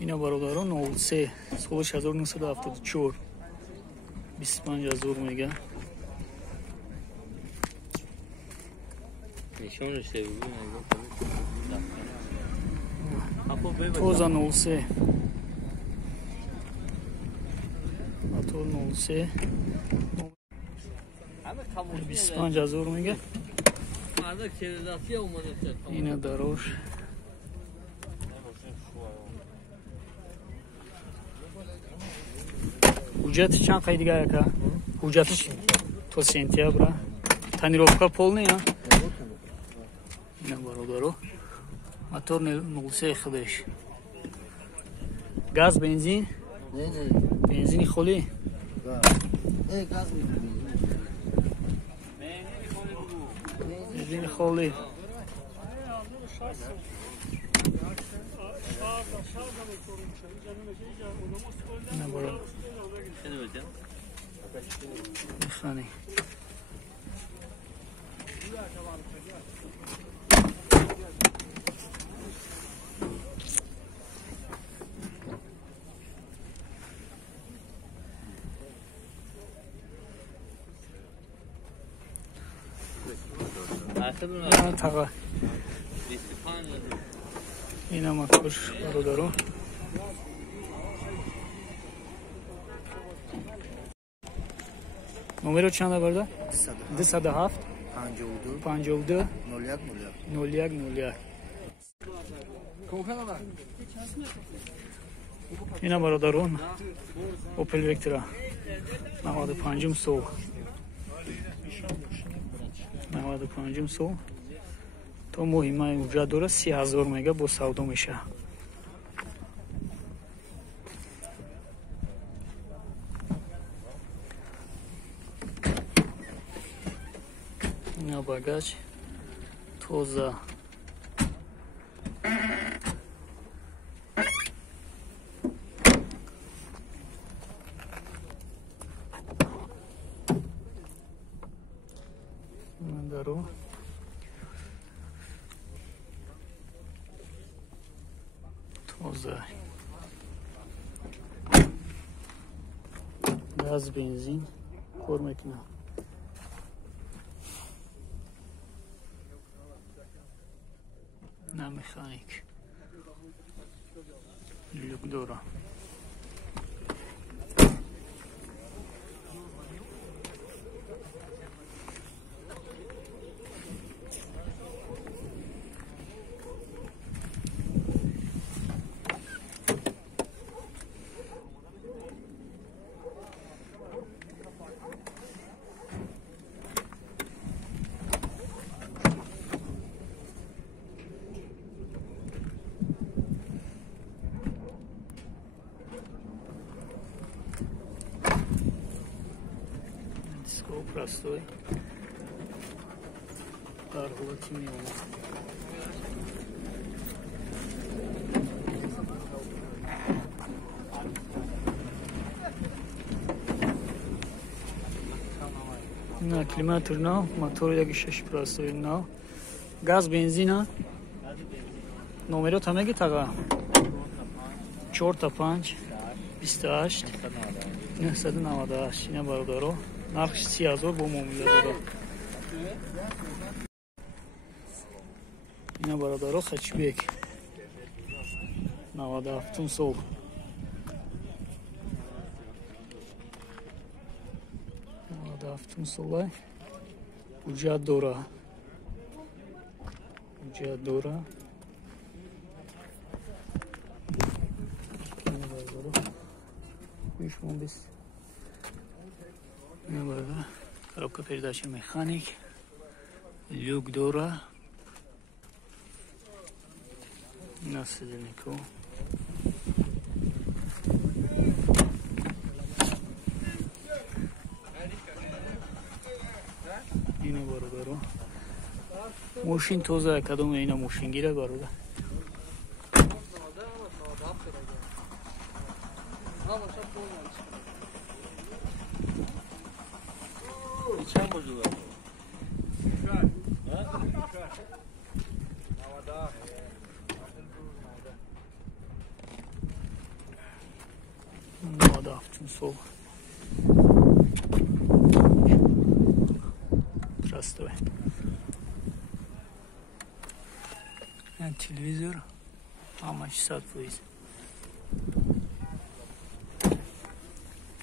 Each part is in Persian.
اینا برادران 03 سالش 1974 25,000 میگه. نشانش ببین توزا 03 موتور 03 25,000 میگه. اینا داروش حجت چند قید دیگه که حجتش تو سنتیابر تنیروفکا полный а اینا برادرو موتور 03 خودش گاز بنزین بنزینی خالی گاز بنزین خالی اینا برادرو میخوانی تقا اینا موتور برادرو نمره چند برده؟ 207 52 01 اینا برادرون اوپل وکترا 95 سو 95 سو تو مهمه اونجا داره 30,000 میگه با سودا میشه. اینا باگاج توزا مندارو توزا گاز بنزین پر میکنه. نه مکانیک لوک دورا простой карготи мимо на климатор на мотор як 6 простой на газ бензина номерот ҳамаги тага 4 5 28 998 ина бародаро нархш 30,000 бо муомила дода. Ина бародаро Хачбек 97 сол. Солай уҷат дора. Уҷат дора. Ина бародаро мишмон бис. Коробка передачи механик, люк дора, насильнику. Ина бародаро. Мошин тоза кадом ина мошингира барода. Çam bozuyor. Tüm sol. Prostoy. Yani televizor. Ama 100%.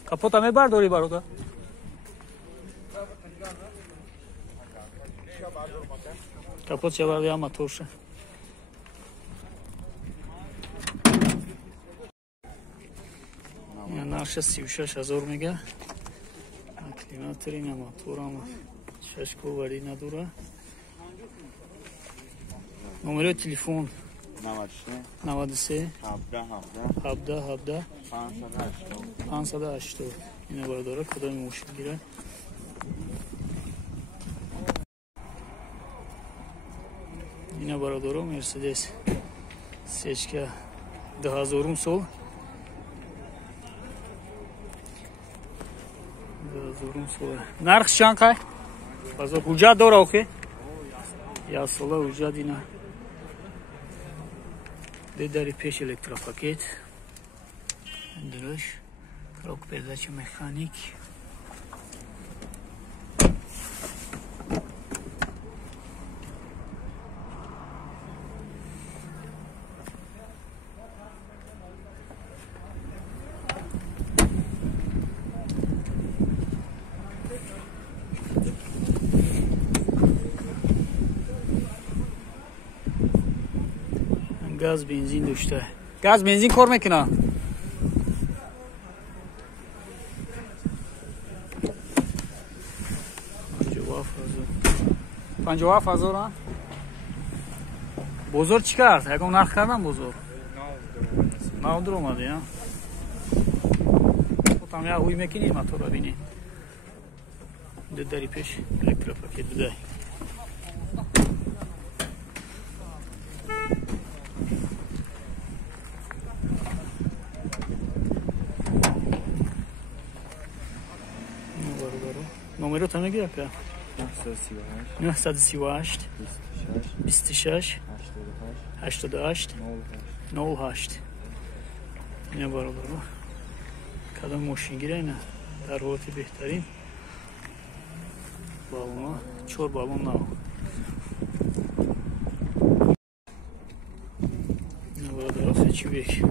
Kapota me bardori baroda. Kapot çevardı ama torşa. Yani narşa 36,000 میگه. Klimatör yine motor ama 6 kovali nedora. Numara telefon 93 17 580 yine baradara kadar muşul girer. Yine baradara Mercedes seçke daha zorum sol. Zorum sol. Narx Şankay. Bazı uca dora okey. Ya sola uca dina. Dedari peş elektropaket. Duruş. Krok передача mekanik. Gaz benzin düştü. Gaz benzin kor mekina. Panjava fazla ha. Bozor çıkart. Yakın narx kardam bozor. Navdur olmadı ya. Tam ya huy mekini motora bini. Dedari peş elektropaket biday. Numara tam ne yapıyor? 938 26 88 08 ne var olur mu? Kadın moşin gireyne در حالت بهترین balona çor balon nav. Navada seçibek.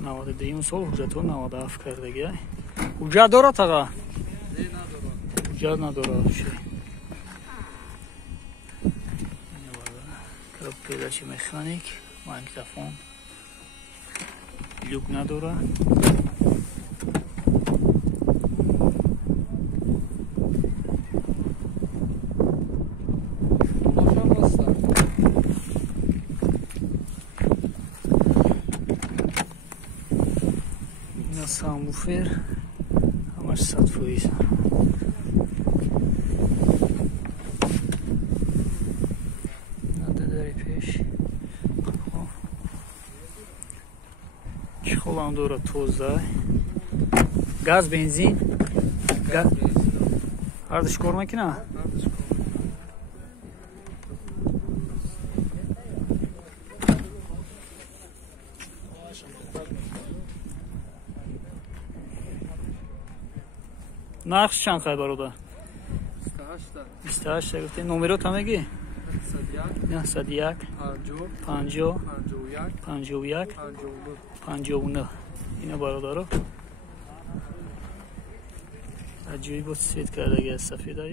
Navada deyim sol hüccetu navada afkardagi. Hücce dora taga. Hücce nadora şey. Krok передача mekanik, magnetofon. Lyuk nadora. Subwoofer همش 100%. Надо پیش چخولان دورا توزای گاز بنزین هردش کار میکنه Narx چند خواهی برادر؟ 28 گفتی نمرات همگی؟ 101 50 51 59 اینه برادر عجیبی بود سفید کرده گه سفید ها